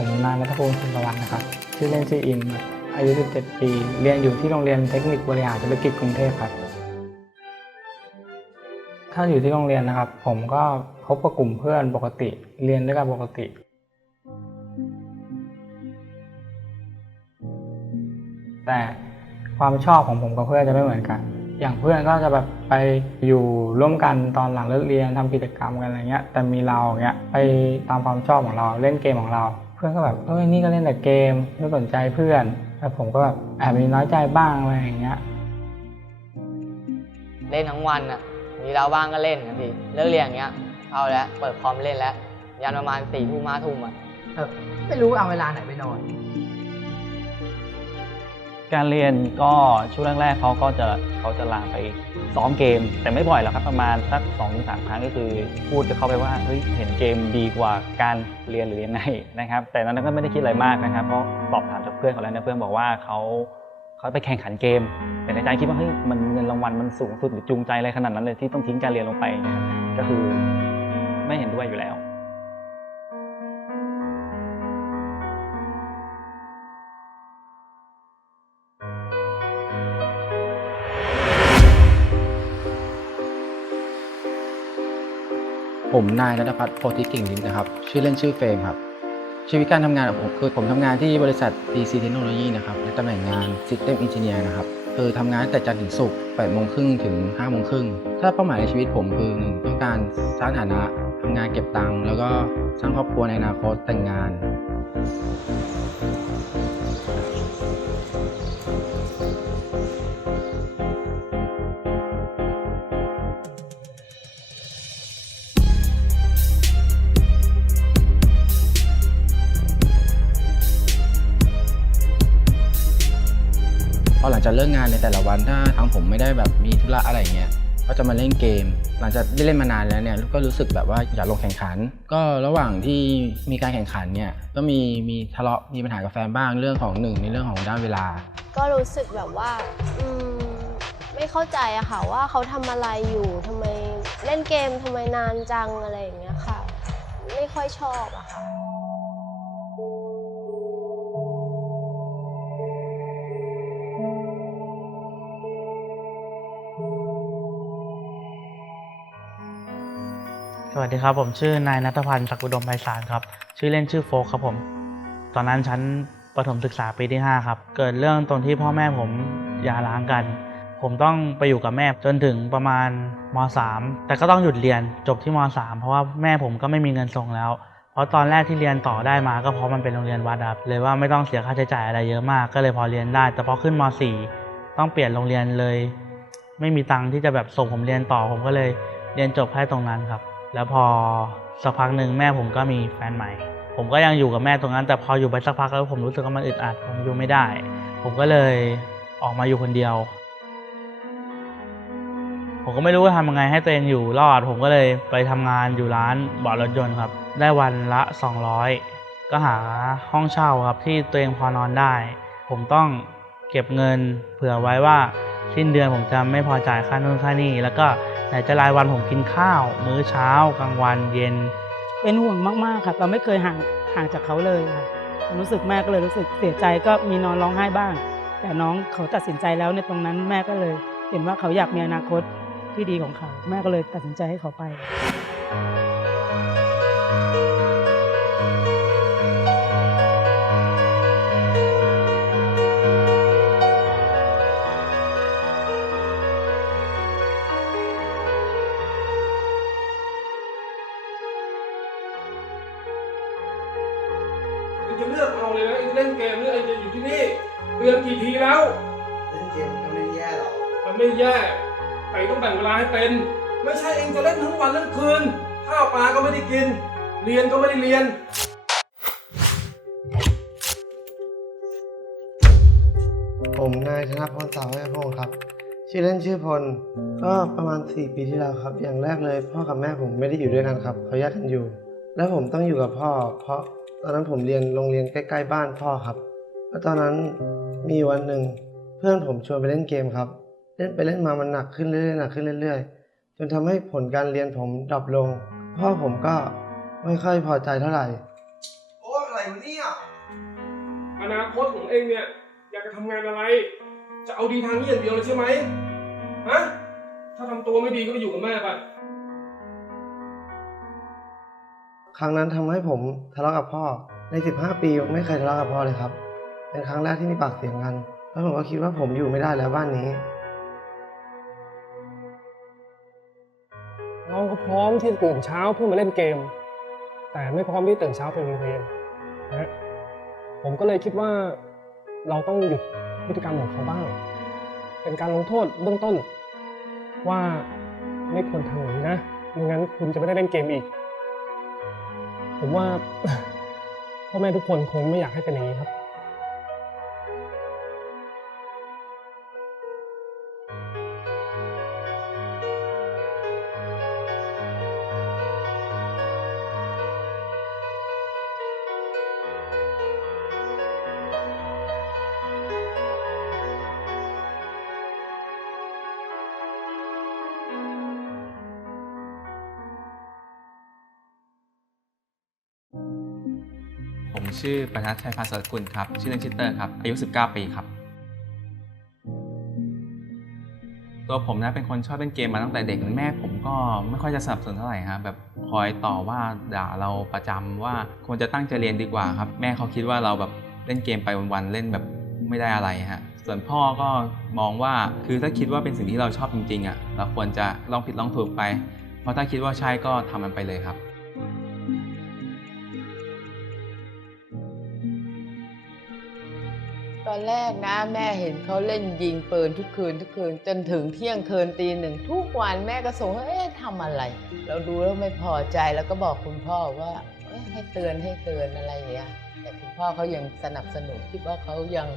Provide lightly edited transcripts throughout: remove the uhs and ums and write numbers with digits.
ผมนายณัฐภูมิ สุนทรวัฒน์นะครับชื่อเล่นชื่ออิมครับอายุ 17 ปี เรียนอยู่ที่โรงเรียนเทคนิคบริหารธุรกิจกรุงเทพครับถ้าอยู่ที่โรงเรียนนะครับผมก็พบกับกลุ่มเพื่อนปกติเรียนด้วยกันปกติแต่ความชอบของผมกับเพื่อนจะไม่เหมือนกันอย่างเพื่อนก็จะแบบไปอยู่ร่วมกันตอนหลังเลิกเรียนทำกิจกรรมกันอะไรเงี้ยแต่มีเราเงี้ยไปตามความชอบของเราเล่นเกมของเราเพื่อนก็แบบนี่ก็เล่นแต่เกมไม่สนใจเพื่อนแต่ผมก็แบบแอบมีน้อยใจบ้างอะไรอย่างเงี้ยเล่นทั้งวันอ่ะมีเราบ้างก็เล่นนะพี่เลิกเรียนอย่างเงี้ยเอาแล้วเปิดคอมเล่นแล้วยันประมาณ4 ทุ่ม 5 ทุ่มอ่ะไม่รู้เอาเวลาไหนไปนอนการเรียนก็ช่วงแรกๆเขาจะลาไปซ้อมเกมแต่ไม่บ่อยหรอกครับประมาณสัก 2-3 ครั้งก็คือพูดกับเขาไปว่าเฮ้ยเห็นเกมดีกว่าการเรียนหรือเรียนในนะครับแต่ตอนนั้นก็ไม่ได้คิดอะไรมากนะครับเพราะสอบถามจากเพื่อนเขาแล้วนะเพื่อนบอกว่าเขาไปแข่งขันเกมแต่ในใจคิดว่าเฮ้ยมันเงินรางวัลมันสูงสุดหรือจูงใจอะไรขนาดนั้นเลยที่ต้องทิ้งการเรียนลงไปนะครับก็คือไม่เห็นด้วยอยู่แล้วผมนายณัฐพัฒน์ โพธิกิ่งลิ้มนะครับชื่อเล่นชื่อเฟรมครับชีวิตการทำงานของผมคือผมทำงานที่บริษัท DC Technology นะครับในตำแหน่งงาน System Engineer นะครับคือทำงานตั้งแต่จันทร์ถึงศุกร์ 8:30 ถึง 5:30 ถ้าเป้าหมายในชีวิตผมคือ1ต้องการสร้างฐานะทำงานเก็บตังค์แล้วก็สร้างครอบครัวในอนาคตแต่งงานพอหลังจากเลิกงานในแต่ละวันถ้าทางผมไม่ได้แบบมีธุระอะไรเงี้ยก็จะมาเล่นเกมหลังจากได้เล่นมานานแล้วเนี่ยก็รู้สึกแบบว่าอยากลงแข่งขันก็ระหว่างที่มีการแข่งขันเนี่ยก็มีทะเลาะมีปัญหากับแฟนบ้างเรื่องของในเรื่องของด้านเวลาก็รู้สึกแบบว่าไม่เข้าใจอะค่ะว่าเขาทำอะไรอยู่ทำไมเล่นเกมทำไมนานจังอะไรอย่างเงี้ยค่ะไม่ค่อยชอบอะค่ะสวัสดีครับผมชื่อนายณัฐพันธ์ ศักดิ์อุดมไพศาลครับชื่อเล่นชื่อโฟกครับผมตอนนั้นชั้นประถมศึกษาปีที่5ครับเกิดเรื่องตรงที่พ่อแม่ผมหย่าร้างกันผมต้องไปอยู่กับแม่จนถึงประมาณม.3 แต่ก็ต้องหยุดเรียนจบที่ม.3 เพราะว่าแม่ผมก็ไม่มีเงินส่งแล้วเพราะตอนแรกที่เรียนต่อได้มาก็เพราะมันเป็นโรงเรียนวัดครับเลยว่าไม่ต้องเสียค่าใช้จ่ายอะไรเยอะมากก็เลยพอเรียนได้แต่พอขึ้นม.4 ต้องเปลี่ยนโรงเรียนเลยไม่มีตังค์ที่จะแบบส่งผมเรียนต่อผมก็เลยเรียนจบแค่ตรงนั้นครับแล้วพอสักพักหนึ่งแม่ผมก็มีแฟนใหม่ผมก็ยังอยู่กับแม่ตรงนั้นแต่พออยู่ไปสักพักแล้วผมรู้สึกว่ามันอึดอัดผมอยู่ไม่ได้ผมก็เลยออกมาอยู่คนเดียวผมก็ไม่รู้ว่าทำยังไงให้ตัวเองอยู่รอดผมก็เลยไปทำงานอยู่ร้านบอดรถยนต์ครับได้วันละ200ก็หาห้องเช่าครับที่ตัวเองพอนอนได้ผมต้องเก็บเงินเผื่อไว้ว่าสิ้นเดือนผมจะไม่พอจ่ายค่านู่นค่านี่แล้วก็ไหนจะรายวันผมกินข้าวมื้อเช้ากลางวันเย็นเป็นห่วงมากๆครับเราไม่เคยห่างจากเขาเลยครับรู้สึกแม่ก็เลยรู้สึกเสียใจก็มีนอนร้องไห้บ้างแต่น้องเขาตัดสินใจแล้วในตรงนั้นแม่ก็เลยเห็นว่าเขาอยากมีอนาคตที่ดีของเขาแม่ก็เลยตัดสินใจให้เขาไปจะเลือกเอาเลยนะเล่นเกมหรือจะอยู่ที่นี่เตือนกี่ทีแล้วเล่นเกมมันก็ไม่แย่หรอกมันไม่แย่แต่ต้องแบ่งเวลาให้เป็นไม่ใช่เองจะเล่นทั้งวันทั้งคืนข้าวปลาก็ไม่ได้กินเรียนก็ไม่ได้เรียนผมนายธนพล สาวให้พงศ์ครับชื่อเล่นชื่อพลก็ประมาณ4 ปีที่แล้วครับอย่างแรกเลยพ่อกับแม่ผมไม่ได้อยู่ด้วยกันครับเขาแยกกันอยู่แล้วผมต้องอยู่กับพ่อเพราะตอนนั้นผมเรียนโรงเรียนใกล้ๆบ้านพ่อครับแล้วตอนนั้นมีวันหนึ่งเพื่อนผมชวนไปเล่นเกมครับเล่นไปเล่นมามันหนักขึ้นเรื่อยๆหนักขึ้นเรื่อยๆจนทำให้ผลการเรียนผมดรอปลงพ่อผมก็ไม่ค่อยพอใจเท่าไหร่เพราะอะไร วะเนี่ย อนาคตของเองเนี่ยอยากจะทำงานอะไร จะเอาดีทางนี้อย่างเดียวเลยใช่ไหมฮะถ้าทำตัวไม่ดีก็ไปอยู่กับแม่ไป ครั้งนั้นทำให้ผมทะเลาะกับพ่อ ใน 15 ปีไม่เคยทะเลาะกับพ่อเลยครับ เป็นครั้งแรกที่มีปากเสียงกัน แล้วผมก็คิดว่าผมอยู่ไม่ได้แล้วบ้านนี้ น้องก็พร้อมที่จะตื่นเช้าเพื่อมาเล่นเกม แต่ไม่พร้อมที่ตื่นเช้าไปโรงเรียนนะผมก็เลยคิดว่าเราต้องหยุดพฤติกรรมของเขาบ้าง เป็นการลงโทษเบื้องต้นว่าไม่ควรทำอย่างนี้นะไม่งั้นคุณจะไม่ได้เล่นเกมอีก ผมว่า พ่อแม่ทุกคนคงไม่อยากให้เป็นอย่างนี้ครับ ผมชื่อประทัดชัยภาสกุลครับชื่อเล่นชื่อเตอร์ครับอายุ19 ปีครับตัวผมนะเป็นคนชอบเล่นเกมมาตั้งแต่เด็กแม่ผมก็ไม่ค่อยจะสนับสนุนเท่าไหร่ครับแบบคอยต่อว่าด่าเราประจำว่าควรจะตั้งใจเรียนดีกว่าครับแม่เขาคิดว่าเราแบบเล่นเกมไปวันๆเล่นแบบไม่ได้อะไรฮะส่วนพ่อก็มองว่าคือถ้าคิดว่าเป็นสิ่งที่เราชอบจริงๆอ่ะเราควรจะลองผิดลองถูกไปเพราะถ้าคิดว่าใช่ก็ทำมันไปเลยครับ ตอนแรกนะแม่เห็นเขาเล่นยิงปืนทุกคืนจนถึงเที่ยงคืนตีหนึ่งทุกวันแม่ก็ส่งว่าทำอะไรเราดูแล้วไม่พอใจแล้วก็บอกคุณพ่อว่าให้เตือนอะไรอย่างเงี้ยแต่คุณพ่อเขายังสนับสนุนคิดว่าเขายัง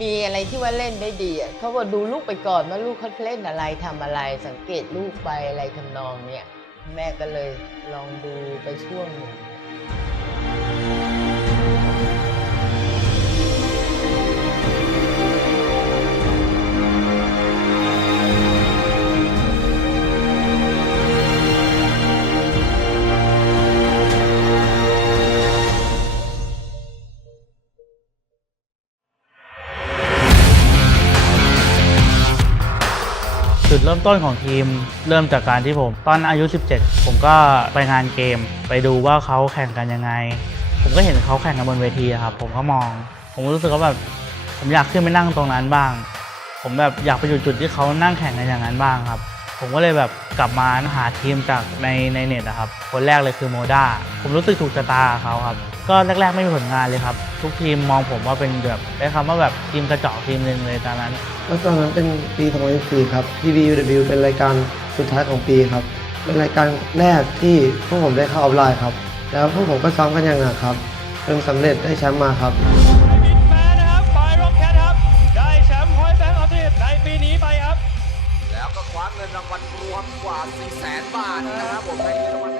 มีอะไรที่ว่าเล่นได้ดีเขาบอกดูลูกไปก่อนว่าลูกเขาเล่นอะไรทำอะไรสังเกตลูกไปอะไรทำนองเนี้ยแม่ก็เลยลองดูไปช่วงหนึ่ง จุดเริ่มต้นของทีมเริ่มจากการที่ผมตอนอายุ 17 ผมก็ไปงานเกมไปดูว่าเขาแข่งกันยังไงผมก็เห็นเขาแข่งกันบนเวทีครับผมก็มองผมรู้สึกว่าแบบผมอยากขึ้นไปนั่งตรงนั้นบ้างผมแบบอยากไปอยู่จุดที่เขานั่งแข่งกันอย่างนั้นบ้างครับผมก็เลยแบบกลับมาหาทีมจากในเน็ตนะครับคนแรกเลยคือโมด้าผมรู้สึกถูกชะตาเขาครับก็แรกๆไม่มีผลงานเลยครับทุกทีมมองผมว่าเป็นแบบได้คำว่าแบบทีมกระจอกทีมหนึ่งเลยตอนนั้นแล้วตอนนั้นเป็นปี 2014 ครับ PBUW เป็นรายการสุดท้ายของปีครับ เป็นรายการแรกที่พวกผมได้เข้าออฟไลน์ครับ แล้วพวกผมก็ซ้อมกันอย่างหนักครับจนสำเร็จได้แชมป์มาครับบินแฟร์นะครับฝ่ายร็อกแคทครับได้แชมป์พอยต์แบงก์อัลติเมทในปีนี้ไปครับแล้วก็คว้าเงินรางวัลรวมกว่า 400,000 บาทนะครับผมในรางวัล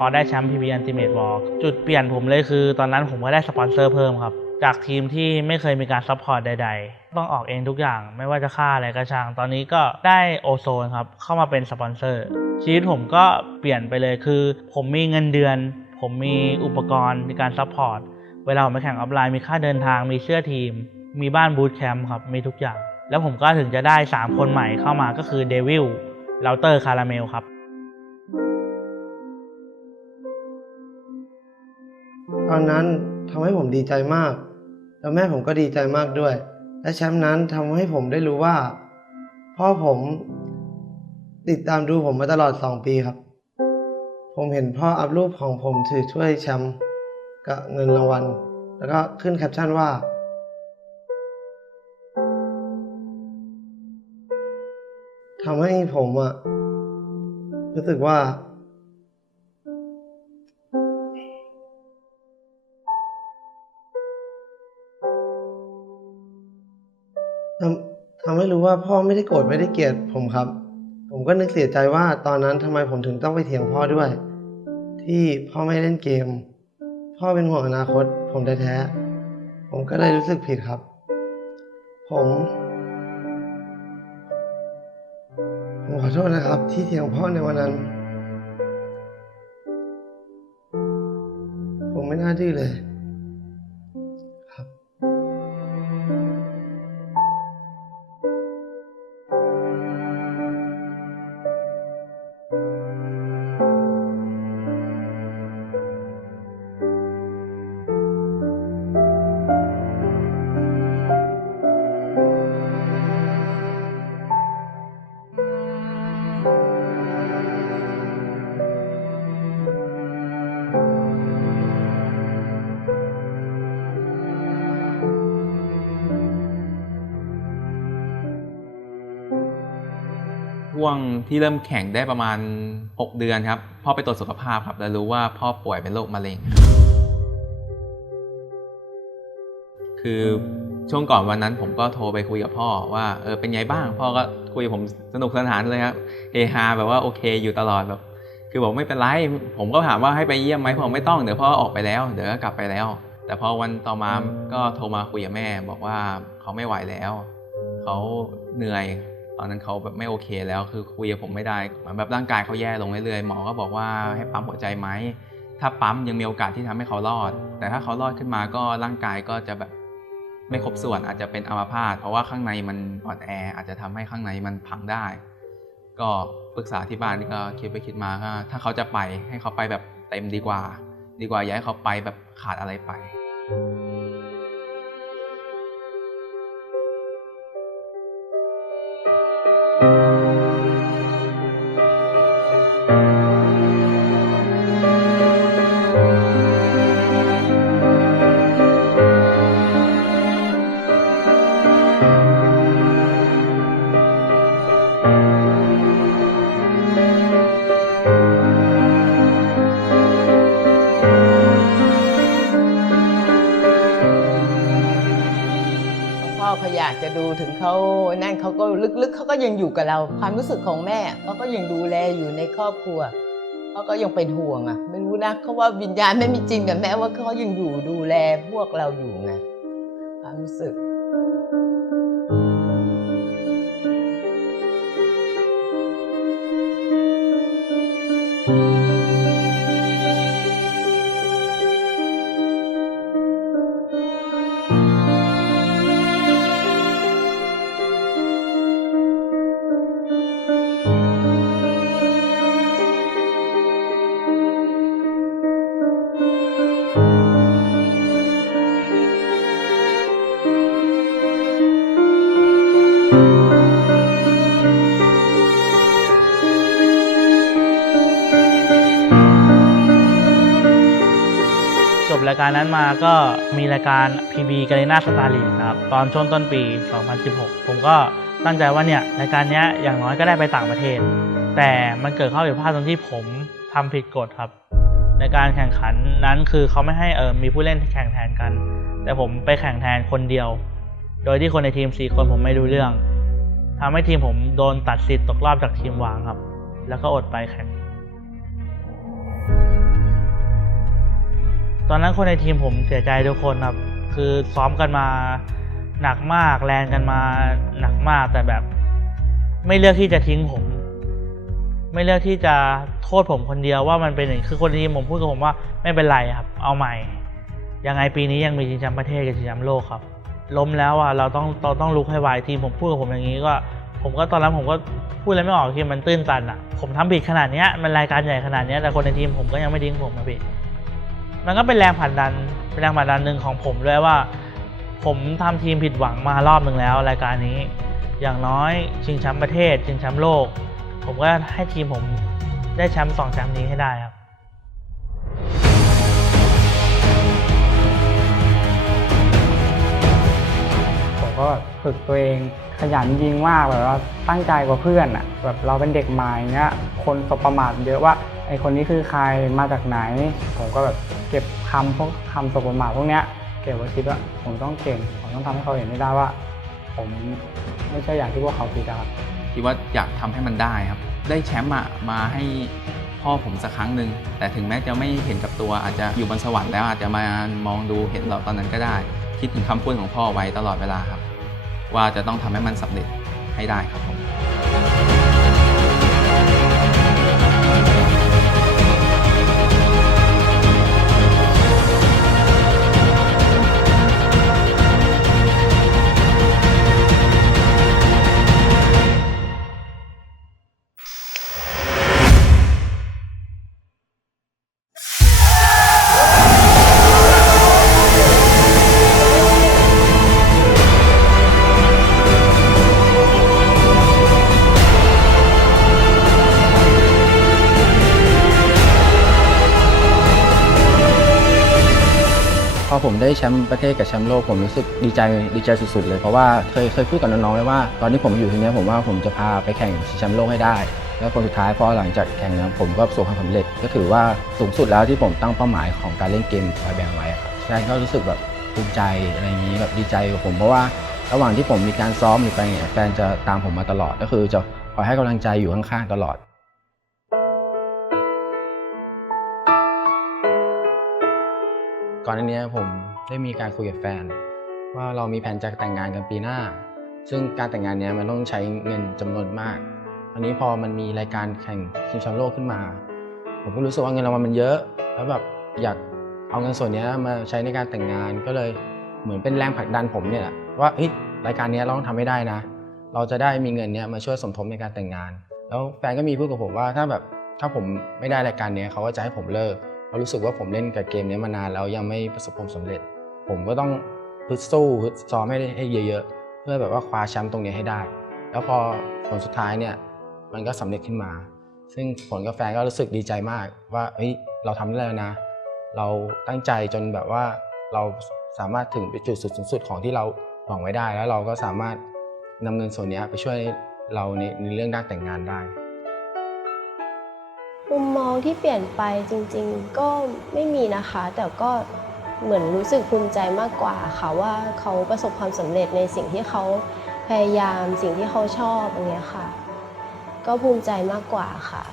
พอได้แชมป์ PB Ultimate War จุดเปลี่ยนผมเลยคือตอนนั้นผมก็ได้สปอนเซอร์เพิ่มครับจากทีมที่ไม่เคยมีการซัพพอร์ตใดๆต้องออกเองทุกอย่างไม่ว่าจะค่าอะไรก็ช่างตอนนี้ก็ได้โอโซนครับเข้ามาเป็นสปอนเซอร์ชีวิตผมก็เปลี่ยนไปเลยคือผมมีเงินเดือนผมมีอุปกรณ์ในการซัพพอร์ตเวลาผมไปแข่งออฟไลน์มีค่าเดินทางมีเสื้อทีมมีบ้านบูตแคมป์ครับมีทุกอย่างแล้วผมก็ถึงจะได้3คนใหม่เข้ามาก็คือเดวิลเลาเตอร์คาราเมลครับตอนนั้นทำให้ผมดีใจมากแล้วแม่ผมก็ดีใจมากด้วยและแชมป์นั้นทำให้ผมได้รู้ว่าพ่อผมติดตามดูผมมาตลอด2 ปีครับผมเห็นพ่ออัพรูปของผมถือถ้วยแชมป์กับเงินรางวัลแล้วก็ขึ้นแคปชั่นว่าทำให้ผมรู้สึกว่าทำให้รู้ว่าพ่อไม่ได้โกรธไม่ได้เกลียดผมครับผมก็นึกเสียใจว่าตอนนั้นทำไมผมถึงต้องไปเถียงพ่อด้วยที่พ่อไม่เล่นเกมพ่อเป็นห่วงอนาคตผมแท้ๆผมก็เลยรู้สึกผิดครับผมขอโทษนะครับที่เถียงพ่อในวันนั้นผม ไม่น่าดื้อเลยครับ ช่วงที่เริ่มแข่งได้ประมาณ 6 เดือนครับพ่อไปตรวจสุขภาพครับแล้วรู้ว่าพ่อป่วยเป็นโรคมะเร็งคือช่วงก่อนวันนั้นผมก็โทรไปคุยกับพ่อว่าเป็นไงบ้างพ่อก็คุยกับผมสนุกสนานเลยครับเฮฮาแบบว่าโอเคอยู่ตลอดแบบคือบอกไม่เป็นไรผมก็ถามว่าให้ไปเยี่ยมไหมผมไม่ต้องเดี๋ยวพ่อออกไปแล้วเดี๋ยวก็กลับไปแล้วแต่พอวันต่อมาก็โทรมาคุยกับแม่บอกว่าเขาไม่ไหวแล้วเขาเหนื่อยตอนนั้นเขาแบบไม่โอเคแล้วคือคุยกับผมไม่ได้เหมือนแบบร่างกายเขาแย่ลงเรื่อยๆหมอก็บอกว่าให้ปั๊มหัวใจไหมถ้าปั๊มยังมีโอกาสที่ทำให้เขารอดแต่ถ้าเขารอดขึ้นมาก็ร่างกายก็จะแบบไม่ครบส่วนอาจจะเป็นอัมพาตเพราะว่าข้างในมันอ่อนแออาจจะทำให้ข้างในมันพังได้ก็ปรึกษาที่บ้านก็คิดไปคิดมาก็ถ้าเขาจะไปให้เขาไปแบบเต็มดีกว่าอย่าให้เขาไปแบบขาดอะไรไปเขาอยากจะดูถึงเขานั่นเขาก็ลึกๆเขาก็ยังอยู่กับเราความรู้สึกของแม่เขาก็ยังดูแลอยู่ในครอบครัวเขาก็ยังเป็นห่วงอ่ะไม่รู้นะเขาว่าวิญญาณไม่มีจริงแต่แม้ว่าเขายังอยู่ดูแลพวกเราอยู่ไงความรู้สึกจบรายการนั้นมาก็มีรายการ PB Garena Star League ครับตอนช่วงต้นปี 2016 ผมก็ตั้งใจว่าเนี่ยรายการนี้อย่างน้อยก็ได้ไปต่างประเทศแต่มันเกิดข้อผิดพลาดตรงที่ผมทำผิดกฎครับในการแข่งขันนั้นคือเขาไม่ให้มีผู้เล่นแข่งแทนกันแต่ผมไปแข่งแทนคนเดียวโดยที่คนในทีม4 คนผมไม่รู้เรื่องทำให้ทีมผมโดนตัดสิทธิ์ตกรอบจากทีมวางครับแล้วก็อดไปแข่งตอนนั้นคนในทีมผมเสียใจทุกคนครับคือซ้อมกันมาหนักมากแรงกันมาหนักมากแต่แบบไม่เลือกที่จะทิ้งผมไม่เลือกที่จะโทษผมคนเดียวว่ามันเป็นอย่างคือคนในทีมผมพูดกับผมว่าไม่เป็นไรครับเอาใหม่ยังไงปีนี้ยังมีชิงแชมป์ประเทศกับชิงแชมป์โลกครับล้มแล้วเราต้องลุกให้ไวทีมผมพูดกับผมอย่างนี้ก็ผมก็ตอนนั้นผมก็พูดอะไรไม่ออกคือมันตื้นตันอ่ะผมทำผิดขนาดนี้มันรายการใหญ่ขนาดนี้แต่คนในทีมผมก็ยังไม่ทิ้งผมนะพี่มันก็เป็นแรงผลักดันหนึ่งของผมด้วยว่าผมทำทีมผิดหวังมารอบหนึ่งแล้วรายการนี้อย่างน้อยชิงแชมป์ประเทศชิงแชมป์โลกผมก็ให้ทีมผมได้แชมป์2 แชมป์นี้ให้ได้ครับผมก็ฝึกตัวเองขยันยิงมากแบบว่าตั้งใจกว่าเพื่อนอ่ะแบบเราเป็นเด็กใหม่เงี้ยคนสบประมาทเยอะว่าไอคนนี้คือใครมาจากไหนผมก็แบบเก็บพวกคำสบประมาทพวกเนี้ยเก็บไว้คิดว่าผมต้องเก่งผมต้องทำให้เขาเห็นได้ว่าผมไม่ใช่อย่างที่พวกเขาคิดครับคิดว่าอยากทำให้มันได้ครับได้แชมป์มาให้พ่อผมสักครั้งหนึ่งแต่ถึงแม้จะไม่เห็นกับตัวอาจจะอยู่บนสวรรค์แล้วอาจจะมามองดูเห็นเราตอนนั้นก็ได้คิดถึงคำพูดของพ่อไว้ตลอดเวลาครับว่าจะต้องทำให้มันสำเร็จให้ได้ครับผม พอผมได้แชมป์ประเทศกับแชมป์โลกผมรู้สึกดีใจสุดๆเลยเพราะว่าเคยพูดกับน้องๆไว้ว่าตอนที่ผมอยู่ที่นี้ผมว่าผมจะพาไปแข่งชิงแชมป์โลกให้ได้แล้วคนสุดท้ายพอหลังจากแข่งนะผมก็ประสบความสำเร็จก็ถือว่าสูงสุดแล้วที่ผมตั้งเป้าหมายของการเล่นเกมบอยแบนด์ไว้ครับฉะนั้นก็รู้สึกแบบภูมิใจอะไรอย่างนี้แบบดีใจกับผมเพราะว่าระหว่างที่ผมมีการซ้อมหรือไปเนี่ยแฟนจะตามผมมาตลอดก็คือจะคอยให้กำลังใจอยู่ข้างๆตลอดก่อนหน้านี้ผมได้มีการคุยกับแฟนว่าเรามีแผนจะแต่งงานกันปีหน้าซึ่งการแต่งงานนี้มันต้องใช้เงินจำนวนมากอันนี้พอมันมีรายการแข่งชิงแชมป์โลกขึ้นมาผมก็รู้สึกว่าเงินรางวัลมันเยอะแล้วแบบอยากเอาเงินส่วนนี้มาใช้ในการแต่งงานก็เลยเหมือนเป็นแรงผลักดันผมเนี่ยแหละว่ารายการนี้เราต้องทำให้ได้นะเราจะได้มีเงินนี้มาช่วยสมทบในการแต่งงานแล้วแฟนก็มีพูดกับผมว่าถ้าผมไม่ได้รายการนี้เขาก็จะให้ผมเลิกเขารู้สึกว่าผมเล่นกับเกมนี้มานานแล้วยังไม่ประสบความสำเร็จผมก็ต้องฮึดสู้ฮึดซ้อมให้เยอะๆเพื่อแบบว่าคว้าแชมป์ตรงนี้ให้ได้แล้วพอผลสุดท้ายเนี่ยมันก็สำเร็จขึ้นมาซึ่งผลกับแฟนก็รู้สึกดีใจมากว่าเราทำได้แล้วนะเราตั้งใจจนแบบว่าเราสามารถถึงไปจุดสูงสุดของที่เราหวังไว้ได้แล้วเราก็สามารถนำเงินส่วนนี้ไปช่วยเราในเรื่องด้านแต่งงานได้มุมมองที่เปลี่ยนไปจริงๆก็ไม่มีนะคะแต่ก็เหมือนรู้สึกภูมิใจมากกว่าค่ะว่าเขาประสบความสำเร็จในสิ่งที่เขาพยายามสิ่งที่เขาชอบอย่างเงี้ยค่ะก็ภูมิใจมากกว่าค่ะ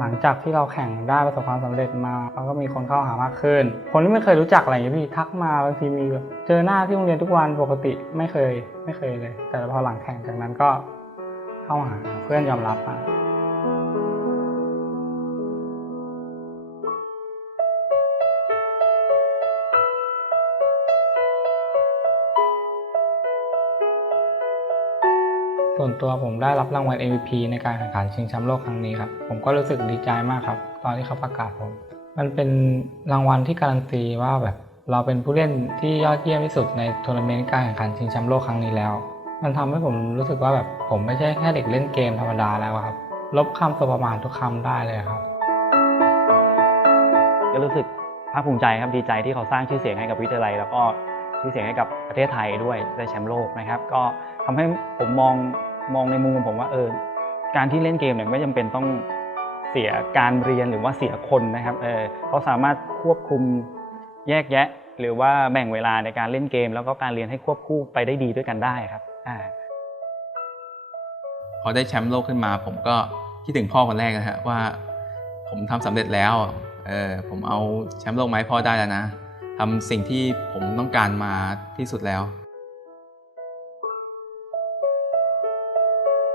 หลังจากที่เราแข่งได้ประสบความสำเร็จมาเราก็มีคนเข้าหามากขึ้นคนที่ไม่เคยรู้จักอะไรอย่างนี้พี่ทักมาบางทีมีแบบเจอหน้าที่โรงเรียนทุกวันปกติไม่เคยเลยแต่พอหลังแข่งจากนั้นก็เข้าหาเพื่อนยอมรับมาส่วนตัวผมได้รับรางวัล MVP ในการแข่งขันชิงแชมป์โลกครั้งนี้ครับผมก็รู้สึกดีใจมากครับตอนที่เขาประกาศผมมันเป็นรางวัลที่การันตีว่าแบบเราเป็นผู้เล่นที่ยอดเยี่ยมที่สุดในทัวร์นาเมนต์การแข่งขันชิงแชมป์โลกครั้งนี้แล้วมันทำให้ผมรู้สึกว่าแบบผมไม่ใช่แค่เด็กเล่นเกมธรรมดาแล้วครับลบคำสบประมาททุกคำได้เลยครับก็รู้สึกภาคภูมิใจครับดีใจที่เขาสร้างชื่อเสียงให้กับวิทยาลัยแล้วก็ชื่อเสียงให้กับประเทศไทยด้วยได้แชมป์โลกนะครับก็ทำให้ผมมองในมุมของผมว่าการที่เล่นเกมเนี่ยไม่จำเป็นต้องเสียการเรียนหรือว่าเสียคนนะครับเขาสามารถควบคุมแยกแยะหรือว่าแบ่งเวลาในการเล่นเกมแล้วก็การเรียนให้ควบคู่ไปได้ดีด้วยกันได้ครับพอได้แชมป์โลกขึ้นมาผมก็คิดถึงพ่อคนแรกนะฮะว่าผมทำสำเร็จแล้วผมเอาแชมป์โลกมาให้พ่อได้แล้วนะทำสิ่งที่ผมต้องการมาที่สุดแล้ว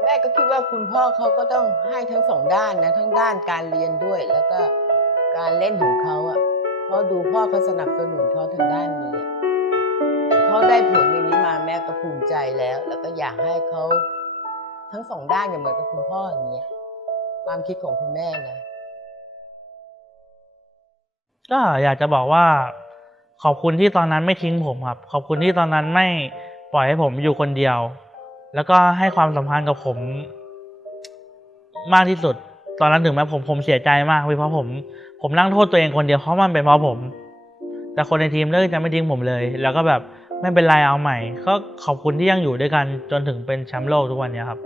แม่ก็คิดว่าคุณพ่อเขาก็ต้องให้ทั้งสองด้านนะทั้งด้านการเรียนด้วยแล้วก็การเล่นของเขาเพราะดูพ่อเขาสนับสนุนเขาทางด้านนี้เขาได้ผลอย่างนี้มาแม่ก็ภูมิใจแล้วก็อยากให้เขาทั้งสองด้านเหมือนกับคุณพ่ออย่างเงี้ยความคิดของคุณแม่นะก็อยากจะบอกว่าขอบคุณที่ตอนนั้นไม่ทิ้งผมครับขอบคุณที่ตอนนั้นไม่ปล่อยให้ผมอยู่คนเดียวแล้วก็ให้ความสัมพันธ์กับผมมากที่สุดตอนนั้นถึงแม้ผมเสียใจมากเพราะผมนั่งโทษตัวเองคนเดียวเพราะมันเป็นเพราะผมแต่คนในทีมเลือกจะไม่ทิ้งผมเลยแล้วก็แบบไม่เป็นไรเอาใหม่ก็ขอบคุณที่ยังอยู่ด้วยกันจนถึงเป็นแชมป์โลกทุกวันนี้ครับ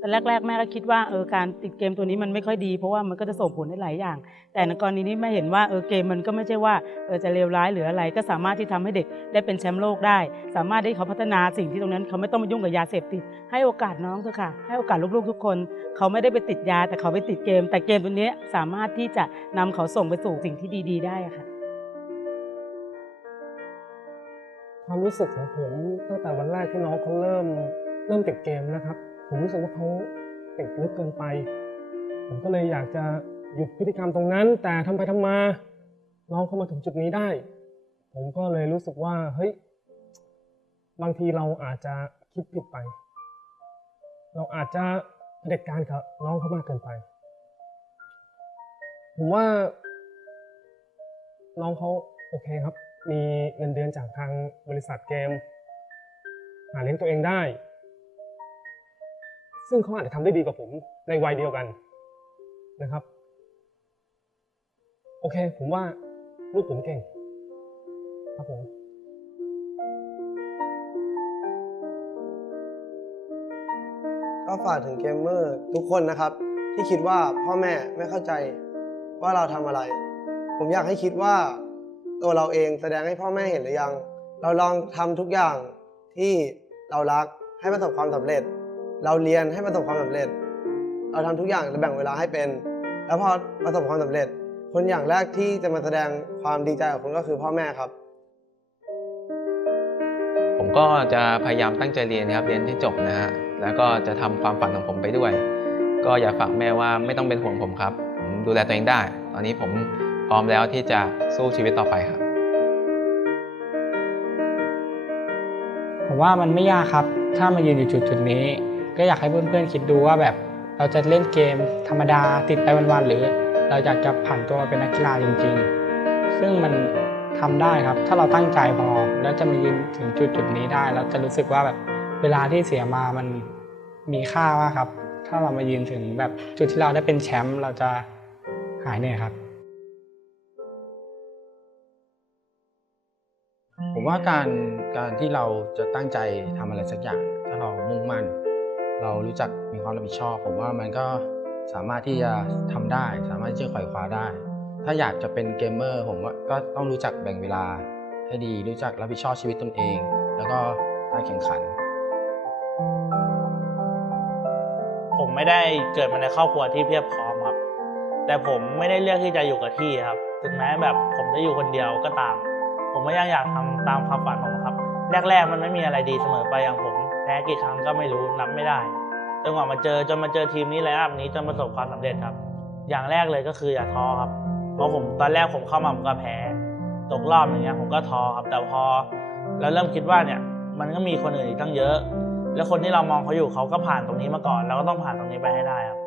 แต่แรกๆแม่ก็คิดว่าการติดเกมตัวนี้มันไม่ค่อยดีเพราะว่ามันก็จะส่งผลได้หลายอย่างแต่ในกรณีนี้แม่เห็นว่าเกมมันก็ไม่ใช่ว่าจะเลวร้ายหรืออะไรก็สามารถที่ทำให้เด็กได้เป็นแชมป์โลกได้สามารถให้เขาพัฒนาสิ่งที่ตรงนั้นเขาไม่ต้องมายุ่งกับยาเสพติดให้โอกาสน้องเถอะค่ะให้โอกาสลูกๆทุกคนเขาไม่ได้ไปติดยาแต่เขาไปติดเกมแต่เกมตัวนี้สามารถที่จะนำเขาส่งไปสู่สิ่งที่ดีๆได้ค่ะ ความรู้สึกของผมตั้งแต่วันแรกที่น้องเขาเริ่มติดเกมนะครับผมรู้สึกว่าเขาติดลึกเกินไปผมก็เลยอยากจะหยุดพฤติกรรมตรงนั้นแต่ทำไปทำมาน้องเขามาถึงจุดนี้ได้ผมก็เลยรู้สึกว่าเฮ้ยบางทีเราอาจจะคิดผิดไปเราอาจจะเผด็จการกับน้องเขามากเกินไปผมว่าน้องเขาโอเคครับมีเงินเดือนจากทางบริษัทเกมหาเลี้ยงตัวเองได้ซึ่งเขาอาจจะทำได้ดีกว่าผมในวัยเดียวกันนะครับโอเคผมว่าลูกผมเก่งครับผมก็ฝากถึงเกมเมอร์ทุกคนนะครับที่คิดว่าพ่อแม่ไม่เข้าใจว่าเราทำอะไร ผมอยากให้คิดว่าตัวเราเองแสดงให้พ่อแม่เห็นหรือยังเราลองทำทุกอย่างที่เรารักให้ประสบความสำเร็จเราเรียนให้ประสบความสำเร็จเราทำทุกอย่างและแบ่งเวลาให้เป็นแล้วพอประสบความสำเร็จคนอย่างแรกที่จะมาแสดงความดีใจกับคุณก็คือพ่อแม่ครับ ผมก็จะพยายามตั้งใจเรียนนะครับเรียนที่จบนะฮะแล้วก็จะทำความฝันของผมไปด้วยก็อยากฝากแม่ว่าไม่ต้องเป็นห่วงผมครับผมดูแลตัวเองได้ตอนนี้ผมพร้อมแล้วที่จะสู้ชีวิตต่อไปครับ ผมว่ามันไม่ยากครับถ้ามายืนอยู่จุดนี้ก็อยากให้เพื่อนๆคิดดูว่าแบบเราจะเล่นเกมธรรมดาติดไปวันๆหรือเราอยากจะผ่านตัวมาเป็นนักกีฬาจริงๆซึ่งมันทำได้ครับถ้าเราตั้งใจพอแล้วจะมายืนถึงจุดนี้ได้เราจะรู้สึกว่าแบบเวลาที่เสียมามันมีค่ามากครับถ้าเรามายืนถึงแบบจุดที่เราได้เป็นแชมป์เราจะหายเหนื่อยครับ ผมว่าการที่เราจะตั้งใจทำอะไรสักอย่างถ้าเรามุ่งมั่นเรารู้จักมีความรับผิดชอบผมว่ามันก็สามารถที่จะทำได้สามารถที่จะไขว่คว้าได้ถ้าอยากจะเป็นเกมเมอร์ผมว่าก็ต้องรู้จักแบ่งเวลาให้ดีรู้จักรับผิดชอบชีวิตตนเองแล้วก็การแข่งขันผมไม่ได้เกิดมาในครอบครัวที่เพียบพร้อมครับแต่ผมไม่ได้เลือกที่จะอยู่กับที่ครับถึงแม้แบบผมจะอยู่คนเดียวก็ตามผมก็ยังอยากทำตามความฝันผมครับแรกๆมันไม่มีอะไรดีเสมอไปอย่างผมแพ้กี่ครั้งก็ไม่รู้นับไม่ได้จนมาเจอทีมนี้ไลน์อัพนี้จนประสบความสำเร็จครับอย่างแรกเลยก็คืออย่าท้อครับเพราะผมตอนแรกผมเข้ามาผมก็แพ้ตกรอบอย่างเงี้ยผมก็ท้อครับแต่พอแล้วเริ่มคิดว่าเนี่ยมันก็มีคนอื่นอีกตั้งเยอะแล้วคนที่เรามองเขาอยู่เขาก็ผ่านตรงนี้มาก่อนเราก็ต้องผ่านตรงนี้ไปให้ได้ครับ